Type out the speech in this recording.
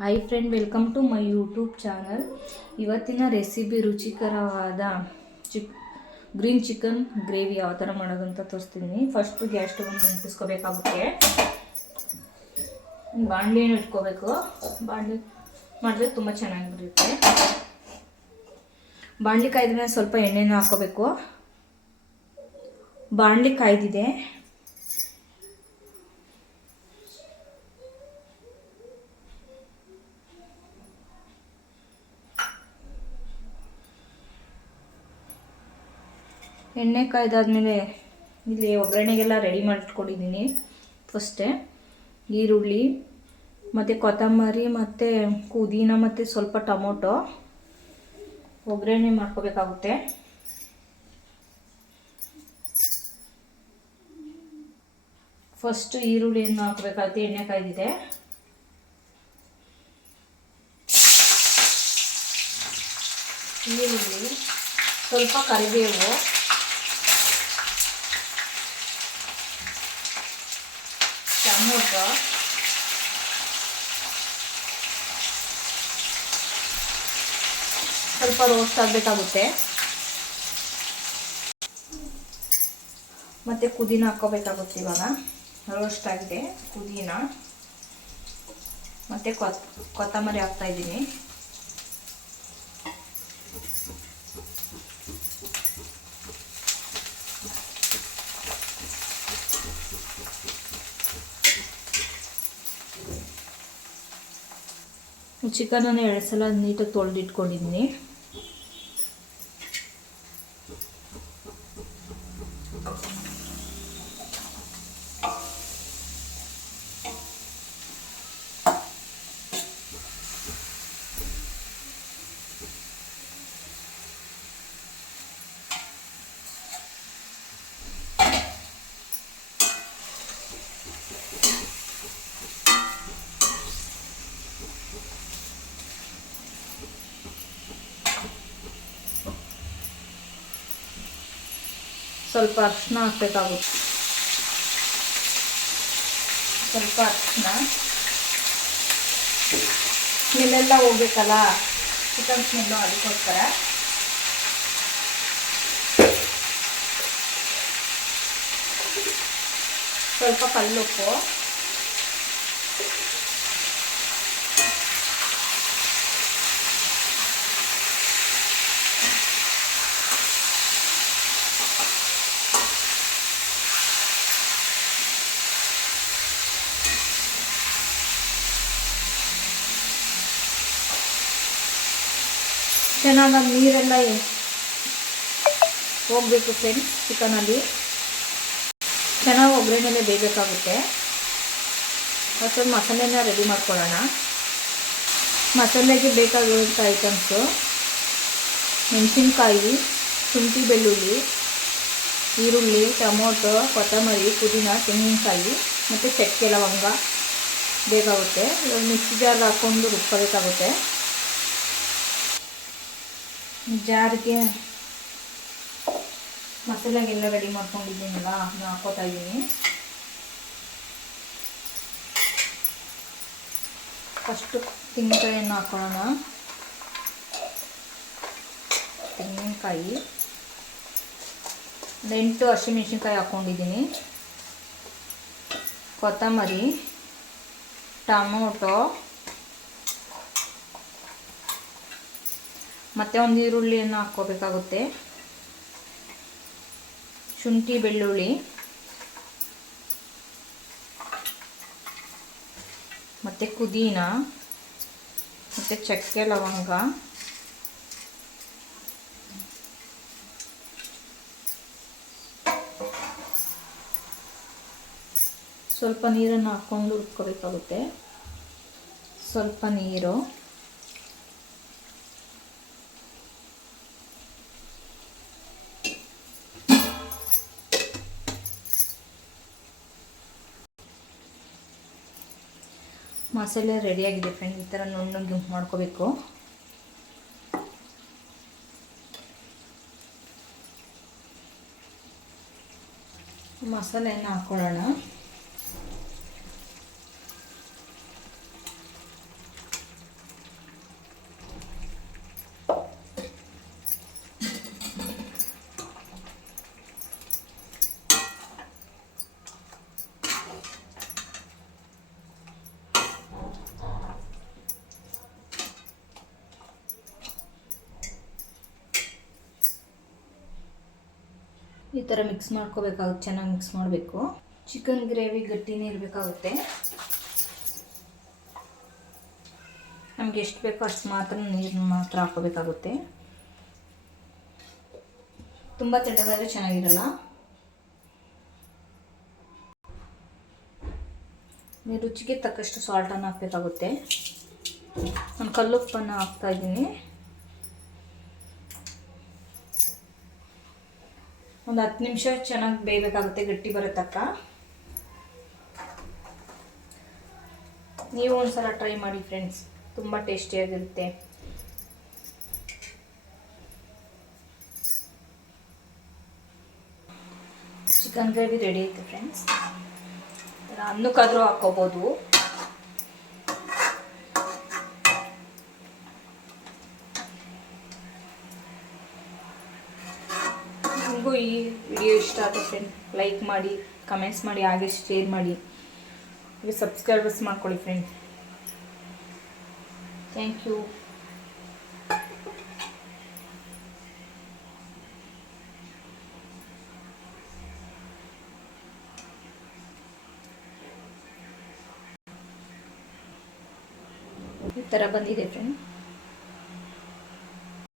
Hi friend, welcome to my YouTube channel. ಇವತ್ತಿನ recipe ರುಚಿಕರವಾದ green chicken gravy ಯಾವ ಥರ ಮಾಡೋದಂತ ತೋರಿಸ್ತೀನಿ. First gas ಸ್ಟವನ್ನು ಅಂಟಿಸ್ಕೋಬೇಕಾಗುತ್ತೆ. ಬಾಣಲಿಯನ್ನು ಇಟ್ಕೋಬೇಕು. ಬಾಣಲಿ ಮಾಡಿದ್ರೆ ತುಂಬ ಚೆನ್ನಾಗಿರುತ್ತೆ. ಬಾಣಲಿ ಕಾಯ್ದ ಮೇಲೆ ಸ್ವಲ್ಪ ಎಣ್ಣೆನ ಹಾಕ್ಕೋಬೇಕು. ಬಾಣಲಿ ಕಾಯ್ದಿದೆ. ಎಣ್ಣೆ ಕಾಯ್ದಾದ್ಮೇಲೆ ಇಲ್ಲಿ ಒಗ್ಗರಣೆಗೆಲ್ಲ ರೆಡಿ ಮಾಡಿಟ್ಕೊಂಡಿದ್ದೀನಿ. ಫಸ್ಟೇ ಈರುಳ್ಳಿ ಮತ್ತು ಕೊತ್ತಂಬರಿ ಮತ್ತು ಪುದೀನ ಮತ್ತು ಸ್ವಲ್ಪ ಟೊಮೊಟೊ ಒಗ್ಗರಣೆ ಮಾಡ್ಕೋಬೇಕಾಗುತ್ತೆ. ಫಸ್ಟ್ ಈರುಳ್ಳಿಯನ್ನು ಹಾಕಬೇಕಾಗುತ್ತೆ. ಎಣ್ಣೆ ಕಾಯ್ದಿದೆ. ಈರುಳ್ಳಿ, ಸ್ವಲ್ಪ ಕರಿಬೇವು, ಟೊಮೊಟೊ, ಸ್ವಲ್ಪ ರೋಸ್ಟ್ ಆಗಬೇಕಾಗುತ್ತೆ. ಮತ್ತು ಪುದೀನ ಹಾಕ್ಕೋಬೇಕಾಗುತ್ತೆ. ಇವಾಗ ರೋಸ್ಟ್ ಆಗಿದೆ ಪುದೀನ ಮತ್ತು ಕೊತ್ತಂಬರಿ ಹಾಕ್ತಾಯಿದ್ದೀನಿ. ಚಿಕನನ್ನು 2 ಸಲ ನೀಟಾಗಿ ತೊಳೆದಿಟ್ಕೊಂಡಿದ್ದೀನಿ. ಸ್ವಲ್ಪ ಅರಿಶಿನ ಹಾಕಬೇಕಾಗುತ್ತೆ. ಸ್ವಲ್ಪ ಅರಿಶಿನ ಸ್ಮೆಲ್ಲೆಲ್ಲ ಹೋಗ್ಬೇಕಲ್ಲ, ಚಿಕನ್ ಸ್ಮೆಲ್ಲು, ಅದಕ್ಕೋಸ್ಕರ. ಸ್ವಲ್ಪ ಕಲ್ಲುಪ್ಪು, ಚೆನ್ನಾಗಿ ನೀರೆಲ್ಲ ಹೋಗಬೇಕು ಫ್ರೆಂಡ್ಸ್. ಚಿಕನಲ್ಲಿ ಚೆನ್ನಾಗಿ ಒಗ್ಗರಣೆಲೆ ಬೇಯಬೇಕಾಗುತ್ತೆ. ಮತ್ತು ಮಸಾಲೆನ ರೆಡಿ ಮಾಡ್ಕೊಳ್ಳೋಣ. ಮಸಾಲೆಗೆ ಬೇಕಾಗಿರುವಂಥ ಐಟಮ್ಸು: ಮೆಣಸಿನ್ಕಾಯಿ, ಶುಂಠಿ ಬೆಳ್ಳುಳ್ಳಿ, ಈರುಳ್ಳಿ, ಟೊಮೊಟೊ, ಕೊತ್ತಂಬರಿ, ಪುದೀನ, ತೆಂಗಿನಕಾಯಿ ಮತ್ತು ಚಕ್ಕೆ ಲವಂಗ ಬೇಕಾಗುತ್ತೆ. ಇವಾಗ ಮಿಕ್ಸಿ ಜಾರ್ಗೆ ಹಾಕ್ಕೊಂಡು ರುಬ್ಕೋಬೇಕಾಗುತ್ತೆ. ಜಾರಿಗೆ ಮಸಾಲೆಗೆಲ್ಲ ರೆಡಿ ಮಾಡ್ಕೊಂಡಿದ್ದೀನಲ್ಲ, ಅದನ್ನ ಹಾಕೋತಾ ಇದ್ದೀನಿ. ಫಸ್ಟು ತೆಂಗಿನಕಾಯಿಯನ್ನು ಹಾಕೊಳ್ಳೋಣ. ತೆಂಗಿನಕಾಯಿ 8 ಹಸಿಮೆಣಸಿನ್ಕಾಯಿ ಹಾಕ್ಕೊಂಡಿದ್ದೀನಿ. ಕೊತ್ತಂಬರಿ, ಟೊಮೊಟೊ ಮತ್ತು ಒಂದು ಈರುಳ್ಳಿಯನ್ನು ಹಾಕ್ಕೋಬೇಕಾಗುತ್ತೆ. ಶುಂಠಿ ಬೆಳ್ಳುಳ್ಳಿ ಮತ್ತು ಪುದೀನ ಮತ್ತು ಚಕ್ಕೆ ಲವಂಗ, ಸ್ವಲ್ಪ ನೀರನ್ನು ಹಾಕ್ಕೊಂಡು ರುಬ್ಕೋಬೇಕಾಗುತ್ತೆ. ಸ್ವಲ್ಪ ನೀರು, ಮಸಾಲೆ ರೆಡಿಯಾಗಿದೆ ಫ್ರೆಂಡ್. ಈ ಥರ ನುಣ್ಣಗೆ ಮಾಡ್ಕೋಬೇಕು. ಮಸಾಲೆಯನ್ನು ಹಾಕ್ಕೊಳ್ಳೋಣ. ಈ ಥರ ಮಿಕ್ಸ್ ಮಾಡ್ಕೋಬೇಕಾಗುತ್ತೆ, ಚೆನ್ನಾಗಿ ಮಿಕ್ಸ್ ಮಾಡಬೇಕು. ಚಿಕನ್ ಗ್ರೇವಿ ಗಟ್ಟಿನೇ ಇರಬೇಕಾಗುತ್ತೆ. ನಮ್ಗೆ ಎಷ್ಟು ಬೇಕೋ ಅಷ್ಟು ಮಾತ್ರ ನೀರನ್ನ ಮಾತ್ರ ಹಾಕೋಬೇಕಾಗುತ್ತೆ. ತುಂಬ ತೆಳ್ಳಗಾದರೆ ಚೆನ್ನಾಗಿರಲ್ಲ. ನೀವು ರುಚಿಗೆ ತಕ್ಕಷ್ಟು ಸಾಲ್ಟನ್ನು ಹಾಕಬೇಕಾಗುತ್ತೆ. ನಾನು ಕಲ್ಲುಪ್ಪನ್ನು ಹಾಕ್ತಾಯಿದ್ದೀನಿ. ಒಂದು 10 ನಿಮಿಷ ಚೆನ್ನಾಗಿ ಬೇಯಬೇಕಾಗುತ್ತೆ, ಗಟ್ಟಿ ಬರೋ ತನಕ. ನೀವು ಒಂದ್ಸಲ ಟ್ರೈ ಮಾಡಿ ಫ್ರೆಂಡ್ಸ್, ತುಂಬ ಟೇಸ್ಟಿಯಾಗಿರುತ್ತೆ. ಚಿಕನ್ ಗ್ರೇವಿ ರೆಡಿ ಐತೆ ಫ್ರೆಂಡ್ಸ್. ಅನ್ನಕ್ಕಾದರೂ ಹಾಕ್ಕೋಬೋದು. ನಿಮಗೂ ಈ ವಿಡಿಯೋ ಇಷ್ಟ ಆಗುತ್ತೆ ಫ್ರೆಂಡ್, ಲೈಕ್ ಮಾಡಿ, ಕಮೆಂಟ್ಸ್ ಮಾಡಿ, ಹಾಗೆ ಶೇರ್ ಮಾಡಿ, ಸಬ್ಸ್ಕ್ರೈಬರ್ಸ್ ಮಾಡ್ಕೊಳ್ಳಿ ಫ್ರೆಂಡ್. Thank you. ಈ ಥರ ಬಂದಿದೆ ಫ್ರೆಂಡ್.